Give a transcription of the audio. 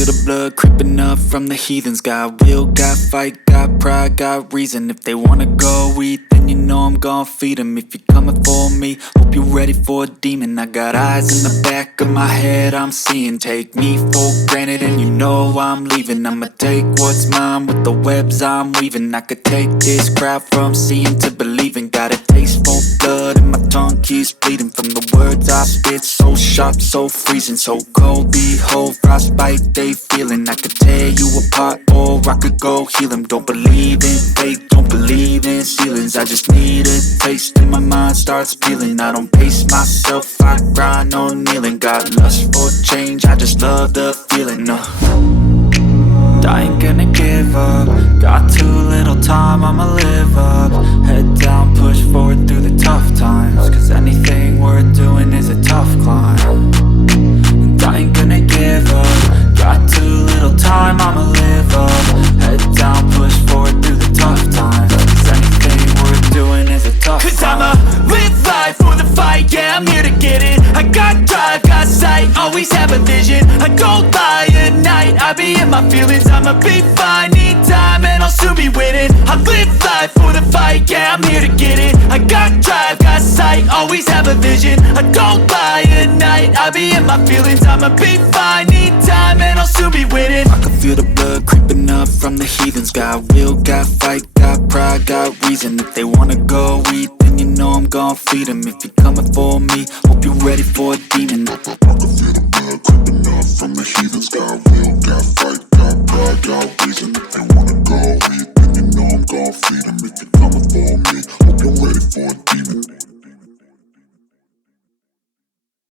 feel the blood creeping up from the heathens. Got will, got fight, got pride, got reason. If they wanna go eat, then you know I'm gon' feed them. If you're coming for me, hope you're ready for a demon. I got eyes in the back of my head, I'm seeing. Take me for granted and you know I'm leaving. I'ma take what's mine with the webs I'm weaving. I could take this crowd from seeing to believing. Got a taste for blood and my tongue keeps bleeding from the words I spit. So sharp, so freezing, so cold. Behold, frostbite they feeling. I could tear you apart or I could go heal them. Don't believe in fate, don't believe in ceilings. I just need a taste and my mind starts peeling. I don't pace myself, I grind on kneeling. Got lust for change, I just love the feeling. I ain't gonna give up. Got too little time, I'ma live up. Head down, push forward through the tough times. Cause anything worth doing is a tough climb. And I ain't gonna give up. Got too little time, I'ma live up. Head down, push forward through the tough times. Cause anything worth doing is a tough climb. Cause I'ma live life for the fight, yeah, I'm here to get it. I got drive, got sight, always have a vision. I don't lie at night, I be in my feelings. I'ma be fine, need time and I'll soon be winning. I live life for the fight, yeah, I'm here to get it. I got drive, got sight, always have a vision. I don't lie at night, I be in my feelings. I'ma be fine, need time and I'll soon be winning. I can feel the blood creeping up from the heathens. Got will, got fight, got pride, got reason. If they wanna go eat, then you know I'm gon' feed them. If you're coming for me, hope you're ready for a demon. I can feel the blood creeping up from the heathens. Got will, got fight, got pride, got reason. If they wanna go eat, then you know I'm gon' feed them. If you're coming for me, hope you're ready for a demon.